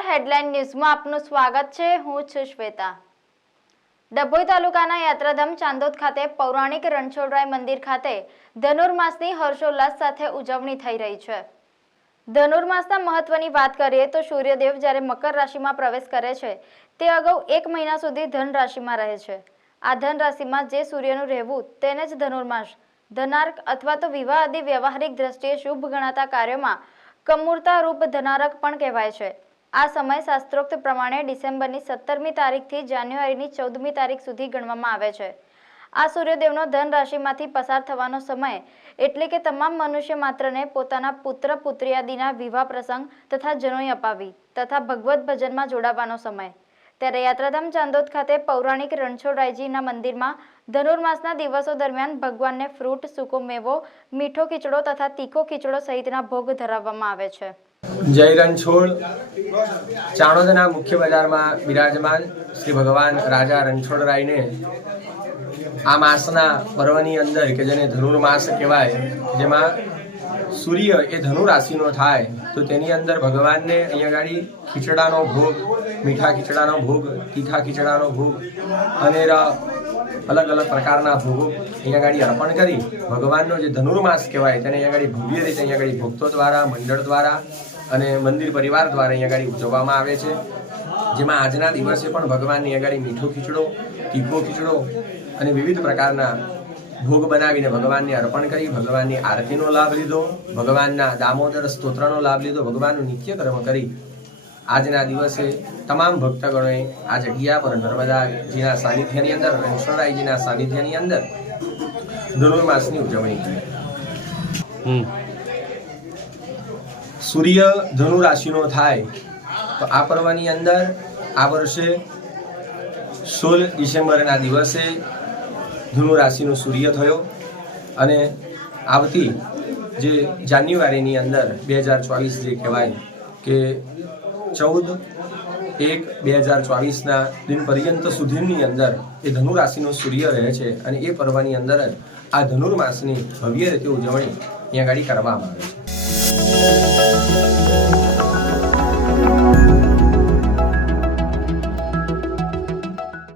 નમસ્કાર, હેડલાઇન ન્યૂઝમાં આપનું સ્વાગત છે। હું છું શ્વેતા। ડભોઈ તાલુકાના યાત્રાધામ ચાંદોદ ખાતે પૌરાણિક રણછોડરાય મંદિર ખાતે ધનુર્માસની હર્ષોલ્લાસ સાથે ઉજવણી થઈ રહી છે। ધનુર્માસના મહત્વની વાત કરીએ તો સૂર્યદેવ જ્યારે મકર રાશિમાં પ્રવેશ કરે છે તે અગાઉ 1 મહિના સુધી ધન રાશિમાં રહે છે। આ ધન રાશિમાં જે સૂર્યનું રહેવું તેને જ ધનુર્માસ, ધનાર્ક અથવા તો વિવાહ આદિ વ્યવહારિક દ્રષ્ટિએ શુભ ગણાતા કાર્યોમાં કમૂરતા રૂપ ધનારક પણ કહેવાય છે। આ સમય શાસ્ત્રોક્ત પ્રમાણે ડિસેમ્બરની 17મી તારીખથી જાન્યુઆરીની 14મી તારીખ સુધી ગણવામાં આવે છે। આ સૂર્યદેવનો ધન રાશિમાંથી પસાર થવાનો સમય એટલે કે તમામ મનુષ્ય માત્રને પોતાના પુત્ર પુત્રીયાદિના વિવાહ પ્રસંગ તથા જનોઈ અપાવી તથા ભગવત ભજનમાં જોડાવાનો સમય। ત્યારે યાત્રાધામ ચાંદોદ ખાતે પૌરાણિક રણછોડરાયજીના મંદિરમાં ધનુર્માસના દિવસો દરમિયાન ભગવાનને ફ્રૂટ, સૂકો મેવો, મીઠો ખીચડો તથા તીખો ખીચડો સહિતના ભોગ ધરાવવામાં આવે છે। જય રણછોડ। ચાણોદના મુખ્ય બજારમાં બિરાજમાન શ્રી ભગવાન રાજા રણછોડરાયને આ માસના પર્વની અંદર કે જેને ધનુર્માસ કહેવાય, જેમાં સૂર્ય એ ધનુ રાશિનો થાય તો તેની અંદર ભગવાનને અહીંયા ગાડી ખીચડાનો ભોગ, મીઠા ખીચડાનો ભોગ, તીખા ખીચડાનો ભોગ અને અલગ અલગ પ્રકારના ભોગો અહીંયા ગાડી અર્પણ કરી ભગવાનનો જે ધનુર્માસ કહેવાય તેને અહીંયા ગાડી ભવ્ય રીતે અહીંયા ગાડી ભક્તો દ્વારા, મંડળ દ્વારા અને મંદિર પરિવાર દ્વારા અહીંયા ગાડી ઉજવવામાં આવે છે। જેમાં આજના દિવસે પણ ભગવાનની અહીંયા ગાડી મીઠો ખીચડો, તીખો ખીચડો અને વિવિધ પ્રકારના ભોગ બનાવીને ભગવાનને અર્પણ કરી ભગવાનની આરતીનો લાભ લીધો, ભગવાનના દામોદર સ્તોત્રનો લાભ લીધો, ભગવાનનું નિત્ય કર્મ કરી આજના દિવસે તમામ ભક્તગણોએ આ જગ્યા પર નર્મદાજીના સાનિધ્યની અંદર, રણછોડરાયજીના સાનિધ્યની અંદર ધનુર્માસની ઉજવણી કરી। સૂર્ય ધનુ રાશિનો થાય તો આ પર્વની અંદર આ વર્ષે 16 ડિસેમ્બરના દિવસે ધનુ રાશિનો સૂર્ય થયો અને આવતી જે જાન્યુઆરીની અંદર 2024 જે કહેવાય કે 14/1/2024ના દિન પર્યંત સુધીની અંદર એ ધનુ રાશિનો સૂર્ય રહે છે અને એ પર્વની અંદર આ ધનુર્માસની ભવ્ય રીતે ઉજવણી અહીંયા ગાડી કરવામાં આવે છે।